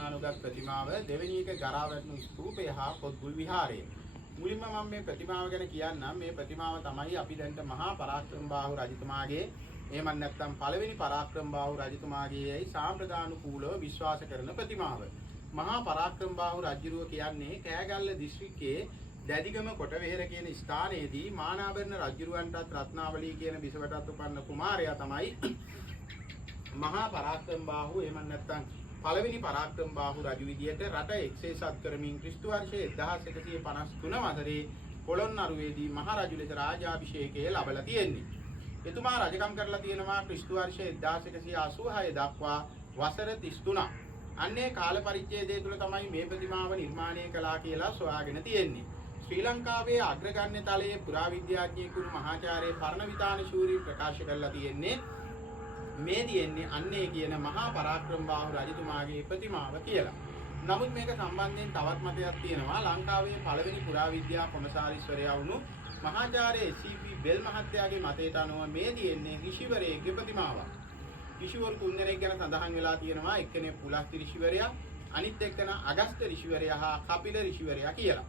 අනුගත් ප්‍රතිමාව දෙවෙනි එක ගරා වැටුණු ස්තූපය හා පොත්ගුල් විහාරය. මුලින්ම මම මේ ප්‍රතිමාව ගැන කියන්නම්. මේ ප්‍රතිමාව තමයි අපි දැන්ට මහා පරාක්‍රමබාහු රජතුමාගේ එහෙම නැත්නම් පළවෙනි පරාක්‍රමබාහු රජතුමාගේයි සාම්ප්‍රදානුකූලව විශ්වාස කරන ප්‍රතිමාව. මහා පරාක්‍රමබාහු රජුරුව කියන්නේ කෑගල්ල දිස්ත්‍රික්කයේ දැදිගම කොටවෙහෙර කියන ස්ථානයේදී මානාභරණ රජුරුවන්ටත් රත්නාවලී කියන බිසවටත් උපන්න කුමාරයා තමයි මහා පරාක්‍රමබාහු එහෙම නැත්නම් පළවෙනි පරාක්‍රමබාහු රජු විදියට රට එක්සේසත් කරමින් ක්‍රිස්තු වර්ෂයේ 1153 වසරේ පොළොන්නරුවේදී මහ රජු ලෙස රාජාභිෂේකය ලැබලා තියෙන්නේ. එතුමා රජකම් කරලා තියෙනවා ක්‍රිස්තු වර්ෂයේ 1186 දක්වා වසර 33ක්. අන්නේ කාල පරිච්ඡේදය තුළ තමයි මේ ප්‍රතිමාව නිර්මාණය කළා කියලා සොයාගෙන තියෙන්නේ. ශ්‍රී ලංකාවේ අග්‍රගණ්‍ය තලයේ පුරාවිද්‍යාඥයෙකුණු මහාචාර්ය පරණවිතාන ශූරී ප්‍රකාශ කරලා තියෙන්නේ මේ තියෙන්නේ අන්නේ කියන මහා පරාක්‍රමබාහු රජතුමාගේ ප්‍රතිමාව කියලා. නමුත් මේක සම්බන්ධයෙන් තවත් මතයක් තියෙනවා. ලංකාවේ පළවෙනි පුරාවිද්‍යා කොමසාරිස්වරයා වුණු මහාචාර්ය එස්.සී.පී. බෙල් මහත්තයාගේ මතයට අනුව මේ තියෙන්නේ ඍෂිවරයෙක්ගේ ප්‍රතිමාවක්. ඍෂිවරු තුන්දෙනෙක් ගැන සඳහන් වෙලා තියෙනවා. එක්කෙනෙක් පුලස්ති ඍෂිවරයා, අනිත් එක්කෙනා අගස්ත්‍ය ඍෂිවරයා හා කපිල ඍෂිවරයා කියලා.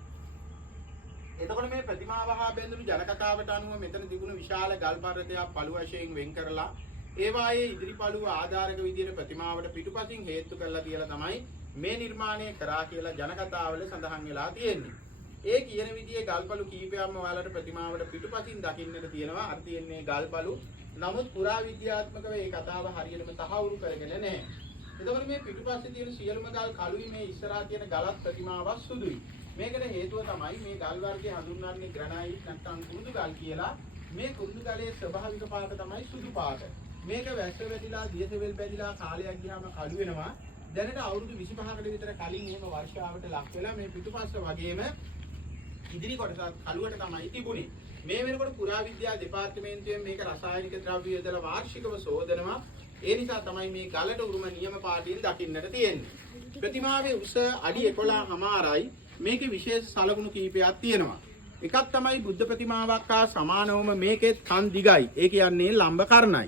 එතකොට මේ ප්‍රතිමාව හා බැඳුණු ජනකතාවට අනුව මෙතන තිබුණු විශාල ගල් පර්වතයක් පළු වශයෙන් වෙන් කරලා ඒ වායේ ඉදිරි පළුව ආධාරක විදියට ප්‍රතිමාවට පිටුපසින් හේතු කරලා කියලා තමයි මේ නිර්මාණය කරා කියලා ජනකතාවල සඳහන් වෙලා තියෙන්නේ. ඒ කියන විදිහේ ගල්පළු කීපයක්ම ඔයාලට ප්‍රතිමාවට පිටුපසින් දකින්නට තියෙනවා. අර තියෙන්නේ ගල්පළු. නමුත් පුරාවිද්‍යාත්මකව මේ කතාව හරියටම තහවුරු කරගෙන නැහැ. එතකොට මේ පිටුපස්සේ තියෙන සියලුම ගල් කළුයි මේ ඉස්සරහා තියෙන ගලත් ප්‍රතිමාවක් සුදුයි. මේකට හේතුව තමයි මේ ගල් වර්ගය හඳුන්වන්නේ ග්‍රැනයිට් නැත්නම් කුරුඳු ගල් කියලා. මේ කුරුඳු ගලේ ස්වභාවික පාට තමයි සුදු පාට. මේක වැස්ස වැදිලා දියසෙවල් පැදිලා කාලයක් ගියාම කළු වෙනවා. දැනට අවුරුදු 25කට විතර කලින් එහෙම වර්ෂාවට ලක් වෙලා මේ පිටුපස්ස වගේම ඉදිරි කොටසත් කළුවට තමයි තිබුණේ. මේ වෙනකොට පුරාවිද්‍යා දෙපාර්තමේන්තුවෙන් මේක රසායනික ද්‍රව්‍ය යොදලා වාර්ෂිකව සෝදනවා. ඒ නිසා තමයි මේ ගලට උරුම නියම පාටින් දකින්නට තියෙන්නේ. ප්‍රතිමාවේ උස අඩි 11.5යි. මේකේ විශේෂ සලකුණු කීපයක් තියෙනවා. එකක් තමයි බුද්ධ ප්‍රතිමාවක් හා සමානවම මේකේ කන් දිගයි. ඒ කියන්නේ ලම්බ කර්ණයි.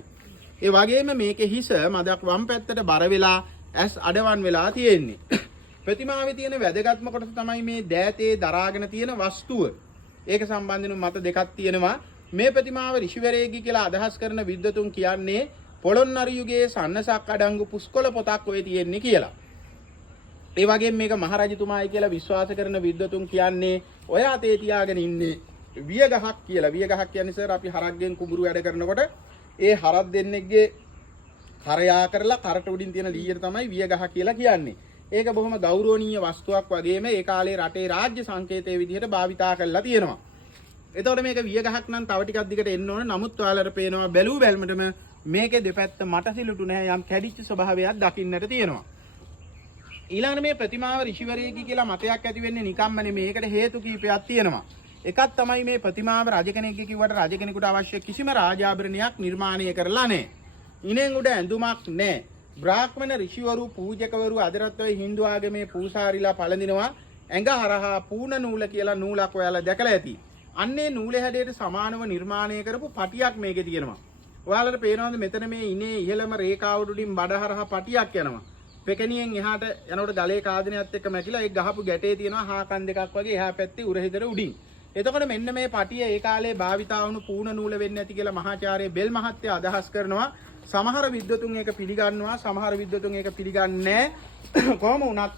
ඒ වගේම මේකේ හිස මදක් වම් පැත්තට බර වෙලා ඇස් අඩවන් වෙලා තියෙන්නේ. ප්‍රතිමාවේ තියෙන වැදගත්ම කොටස තමයි මේ දෑතේ දරාගෙන තියෙන වස්තුව. ඒක සම්බන්ධව මත දෙකක් තියෙනවා. මේ ප්‍රතිමාව ඍෂිවරයෙක්ගේ කියලා අදහස් කරන විද්වතුන් කියන්නේ පොළොන්නරු යුගයේ සන්නසක් අඩංගු පුස්කොළ පොතක් ඔය තියෙන්නේ කියලා. ඒ වගේම මේක මහරජතුමායි කියලා විශ්වාස කරන විද්වතුන් කියන්නේ ඔය අතේ තියාගෙන ඉන්නේ වියගහක් කියලා. වියගහක් කියන්නේ සර් අපි හරක්ගෙන් කුඹුරු වැඩ කරනකොට ඒ හරක් දෙන්නෙක්ගේ කරයා කරලා කරට උඩින් තියෙන ලීයට තමයි වියගහ කියලා කියන්නේ. ඒක බොහොම ගෞරවනීය වස්තුවක් වගේම ඒ කාලේ රටේ රාජ්‍ය සංකේතයේ විදිහට භාවිතා කරලා තියෙනවා. එතකොට මේක වියගහක් නම් තව ටිකක් දිගට එන්න ඕන. නමුත් ඔයාලට පේනවා බැලූ බැලමටම මේකේ දෙපැත්ත මටසිලුටු නැහැ. යම් කැඩිච්ච ස්වභාවයක් දකින්නට තියෙනවා. ඊළඟට මේ ප්‍රතිමාව ඍෂිවරයෙක්ගේ කියලා මතයක් ඇති වෙන්නේ නිකම්ම නෙමෙයි. ඒකට හේතු කීපයක් තියෙනවා. එකක් තමයි මේ ප්‍රතිමාව රජ කෙනෙක්ගේ කිව්වට රජ කෙනෙකුට අවශ්‍ය කිසිම රාජාභරණයක් නිර්මාණය කරලා නැහැ. ඉනෙන් උඩ ඇඳුමක් නැහැ. බ්‍රාහ්මණ ඍෂිවරු පූජකවරු අදටත් ඔය හින්දු ආගමේ පූසාරිලා පළඳිනවා ඇඟ හරහා පූර්ණ නූල කියලා නූලක් ඔයාලා දැකලා ඇති. අන්නේ නූලේ හැඩයට සමානව නිර්මාණය කරපු පටියක් මේකේ තියෙනවා. ඔයාලට පේනවද මෙතන මේ ඉනේ ඉහළම රේඛාව උඩින් බඩ හරහා පටියක් යනවා. පෙකණියෙන් එහාට යනකොට ගලේ කාදනයත් එක්ක මැකිලා ඒ ගහපු ගැටේ තියෙනවා හාකන් දෙකක් වගේ එහා පැත්තේ උරහිදර උඩින්. එතකොට මෙන්න මේ පටිය ඒ කාලේ භාවිතා වුණු පූර්ණ නූල වෙන්නේ නැති කියලා මහාචාර්ය බෙල් මහත්තයා අදහස් කරනවා. සමහර විද්වතුන් ඒක පිළිගන්නවා, සමහර විද්වතුන් ඒක පිළිගන්නේ නැහැ. කොහොම වුණත්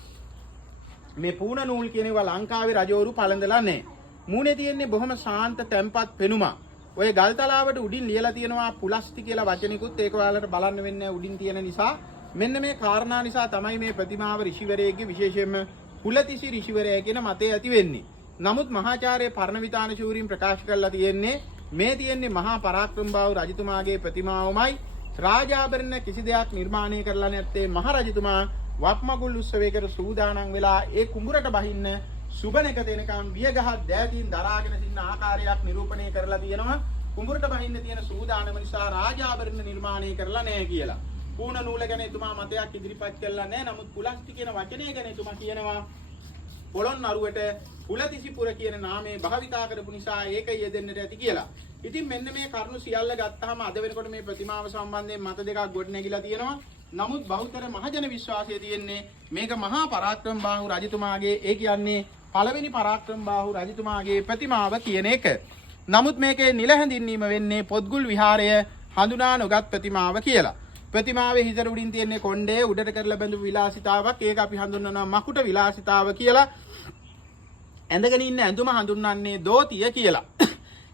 මේ පූර්ණ නූල් කියන ඒවා ලංකාවේ රජවරු පළඳලා නැහැ. මූණේ තියෙන්නේ බොහොම ශාන්ත තැම්පත් පෙනුමක්. ඔය ගල් තලාවට උඩින් ලියලා තියෙනවා පුලස්ති කියලා වචනිකුත් ඒක ඔයාලට බලන්න වෙන්නේ උඩින් තියෙන නිසා. මෙන්න මේ කාරණා නිසා තමයි මේ ප්‍රතිමාව ඍෂිවරයෙක්ගේ විශේෂයෙන්ම කුලතිසි ඍෂිවරයා කියන මතය ඇති වෙන්නේ. නමුත් මහාචාර්ය පරණවිතාන ශූරීන් ප්‍රකාශ කරලා තියෙන්නේ මේ තියෙන්නේ මහා පරාක්‍රමබාහු රජතුමාගේ ප්‍රතිමාවමයි. රාජාභරණ කිසි දෙයක් නිර්මාණය කරලා නැත්තේ මහරජතුමා වප්මගුල් උත්සවයකට සූදානම් වෙලා ඒ කුඹුරට බහින්න සුබනක දෙනකම් වියගහ දෑතින් දරාගෙන සිටින ආකාරයක් නිරූපණය කරලා තියෙනවා. කුඹුරට බහින්න තියෙන සූදානම නිසා රාජාභරණ නිර්මාණය කරලා නැහැ කියලා. පූර්ණ නූල ගැන එතුමා මතයක් ඉදිරිපත් කළා නැහැ. නමුත් පුලස්ති කියන වචනය ගැන එතුමා කියනවා පොළොන්නරුවට පුලතිසිපුර කියන නාමය භාවිතා කරපු නිසා ඒක යෙදෙන්නට ඇති කියලා. ඉතින් මෙන්න මේ කරුණු සියල්ල ගත්තාම අද වෙනකොට මේ ප්‍රතිමාව සම්බන්ධයෙන් මත දෙකක් ගොඩ නැගිලා තියෙනවා. නමුත් බෞද්ධ මහජන විශ්වාසය තියෙන්නේ මේක මහා පරාක්‍රමබාහු රජතුමාගේ ඒ කියන්නේ පළවෙනි පරාක්‍රමබාහු රජතුමාගේ ප්‍රතිමාව කියන එක. නමුත් මේකේ නිල හැඳින්වීම වෙන්නේ පොත්ගුල් විහාරය හඳුනා නොගත් ප්‍රතිමාව කියලා. ප්‍රතිමාවේ හිතර උඩින් තියෙන්නේ කොණ්ඩේ උඩට කරලා බැඳපු විලාසිතාවක්. ඒක අපි හඳුන්වනවා මකුට විලාසිතාව කියලා. ඇඳගෙන ඉන්න ඇඳුම හඳුන්වන්නේ දෝතිය කියලා.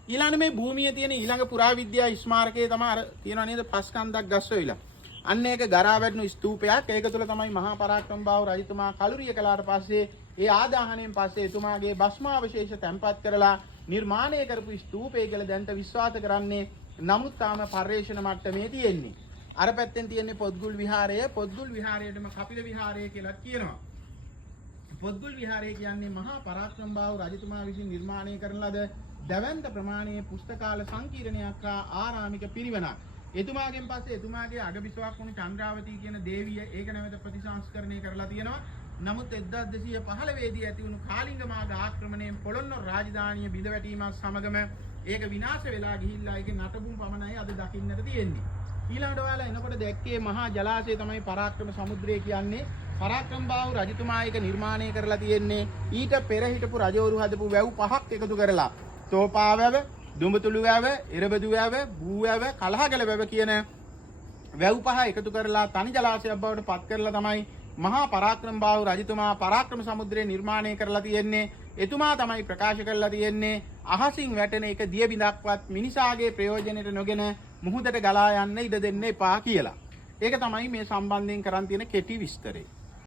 ඊළඟ මේ භූමියේ තියෙන ඊළඟ පුරාවිද්‍යා ස්මාරකයේ තමයි අර තියෙනවා නේද පස්කන්දක් ගස්වෙයිලා. අන්න ඒක ගරා වැටුණු ස්තූපයක්. ඒක තුළ තමයි මහා පරාක්‍රමබාහු රජතුමා කලුරිය කළාට පස්සේ ඒ ආදාහණයෙන් පස්සේ එතුමාගේ භස්මාවශේෂ තැන්පත් කරලා නිර්මාණය කරපු ස්තූපය කියලා දැන්ට විශ්වාස කරන්නේ. නමුත් තාම පර්යේෂණ මට්ටමේ තියෙන්නේ. අර පැත්තෙන් තියෙන්නේ පොත්ගුල් විහාරය. පොත්ගුල් විහාරයටම කපිල විහාරය කියලා කියනවා. පොත්ගුල් විහාරය කියන්නේ මහා පරාක්‍රමබාහු රජතුමා විසින් නිර්මාණය කරන ලද දැවැන්ත ප්‍රමාණයේ පුස්තකාල සංකීර්ණයක් හා ආරාමික පිරිවනක්. එතුමාගෙන් පස්සේ එතුමාගේ අගබිසවක් වුණු චන්ද්‍රාවතී කියන දේවිය ඒක නැවත ප්‍රතිසංස්කරණය කරලා තියෙනවා. නමුත් 1215 දී ඇති වුණු කාලිංග මාග ආක්‍රමණයෙන් පොළොන්නරු රාජධානිය බිඳ වැටීමත් සමගම ඒක විනාශ වෙලා ගිහිල්ලා ඒකේ නටබුන් පමණයි අද දකින්නට තියෙන්නේ. ඊළඟට ඔයාලා එනකොට දැක්කේ මහා ජලාශය තමයි පරාක්‍රම සමුද්‍රය කියන්නේ. පරාක්‍රමබාහු රජතුමා ඒක නිර්මාණය කරලා තියෙන්නේ ඊට පෙර හිටපු රජවරු හදපු වැව් පහක් එකතු කරලා. තෝපා වැව, දුඹතුළු වැව, ඉරබදු වැව, බූ වැව, කලහගල වැව කියන වැව් පහ එකතු කරලා තනි ජලාශයක් බවට පත් කරලා තමයි මහා පරාක්‍රමබාහු රජතුමා පරාක්‍රම සමුද්‍රය නිර්මාණය කරලා තියෙන්නේ. එතුමා තමයි ප්‍රකාශ කරලා තියෙන්නේ අහසින් වැටෙන එක දිය බිඳක්වත් මිනිසාගේ ප්‍රයෝජනෙට නොගෙන මුහුදට ගලා යන්න ඉඩ දෙන්න එපා කියලා. ඒක තමයි මේ සම්බන්ධයෙන් කරන් තියෙන කෙටි විස්තරය.